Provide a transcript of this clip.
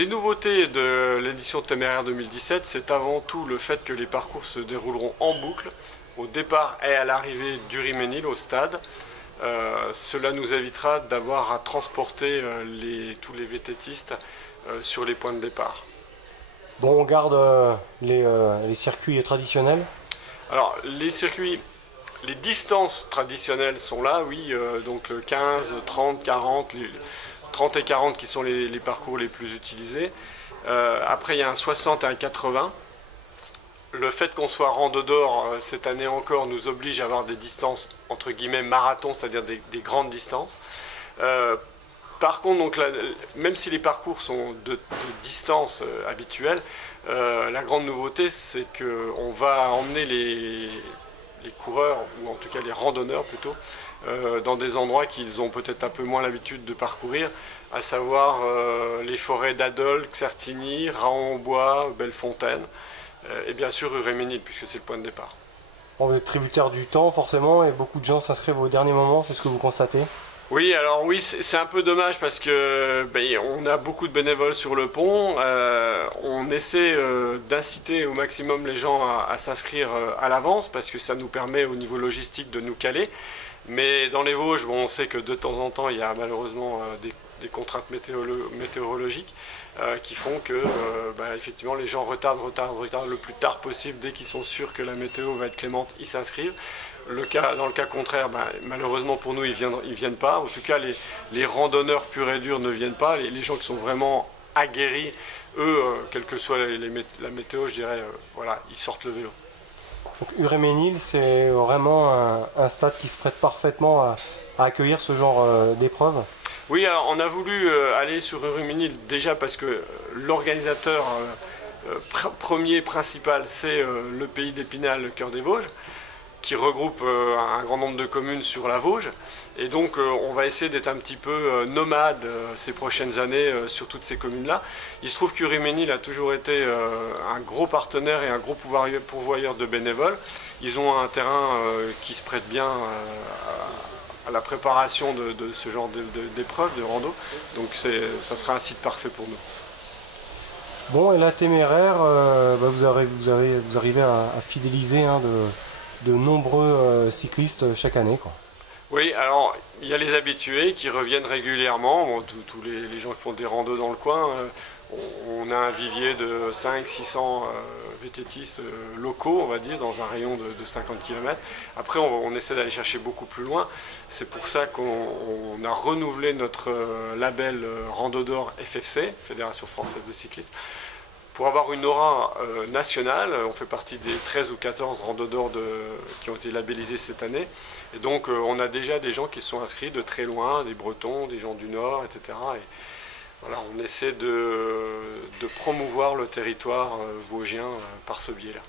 les nouveautés de l'édition Téméraire 2017, c'est avant tout le fait que les parcours se dérouleront en boucle, au départ et à l'arrivée d'Uriményil au stade. Cela nous évitera d'avoir à transporter tous les vététistes sur les points de départ. Bon, on garde les circuits traditionnels. Alors, les distances traditionnelles sont là, oui, donc 15, 30, 40, 30 et 40 qui sont les parcours les plus utilisés. Après, il y a un 60 et un 80. Le fait qu'on soit rando d'or cette année encore nous oblige à avoir des distances entre guillemets marathon, c'est-à-dire des grandes distances. Par contre, donc, même si les parcours sont de distance habituelle, la grande nouveauté c'est qu'on va emmener les coureurs, ou en tout cas les randonneurs plutôt, dans des endroits qu'ils ont peut-être un peu moins l'habitude de parcourir, à savoir les forêts d'Adolphe, Certigny, Raon-en-Bois, Bellefontaine, et bien sûr Uriményil, puisque c'est le point de départ. Bon, vous êtes tributaire du temps forcément, et beaucoup de gens s'inscrivent au dernier moment, c'est ce que vous constatez? Oui, alors oui, c'est un peu dommage parce que on a beaucoup de bénévoles sur le pont. On essaie d'inciter au maximum les gens à s'inscrire à l'avance parce que ça nous permet au niveau logistique de nous caler. Mais dans les Vosges, on sait que de temps en temps, il y a malheureusement des contraintes météorologiques qui font que effectivement les gens retardent le plus tard possible. Dès qu'ils sont sûrs que la météo va être clémente, ils s'inscrivent. Dans le cas contraire, malheureusement pour nous, ils viennent pas. En tout cas, les randonneurs purs et durs ne viennent pas. Les gens qui sont vraiment aguerris, eux, quelle que soit la météo, je dirais, voilà, ils sortent le vélo. Donc Uriményil, c'est vraiment un stade qui se prête parfaitement à accueillir ce genre d'épreuve. Oui, alors on a voulu aller sur Uriményil déjà parce que l'organisateur premier principal, c'est le Pays d'Épinal, le cœur des Vosges, qui regroupe un grand nombre de communes sur la Vosges. Et donc on va essayer d'être un petit peu nomade ces prochaines années sur toutes ces communes-là. Il se trouve qu'Uriményil a toujours été un gros partenaire et un gros pourvoyeur de bénévoles. Ils ont un terrain qui se prête bien à la préparation de ce genre d'épreuves, de rando. Donc ça sera un site parfait pour nous. Bon, et la Téméraire, vous arrivez à fidéliser de nombreux cyclistes chaque année, quoi. Oui, alors il y a les habitués qui reviennent régulièrement, tous les gens qui font des randos dans le coin. On a un vivier de 500-600 vététistes locaux, on va dire, dans un rayon de 50 km. Après, on essaie d'aller chercher beaucoup plus loin. C'est pour ça qu'on a renouvelé notre label Rando d'or FFC, Fédération Française de Cyclisme, pour avoir une aura nationale. On fait partie des 13 ou 14 rando d'or qui ont été labellisés cette année. Et donc on a déjà des gens qui sont inscrits de très loin, des Bretons, des gens du Nord, etc. Et voilà, on essaie de promouvoir le territoire vosgien par ce biais-là.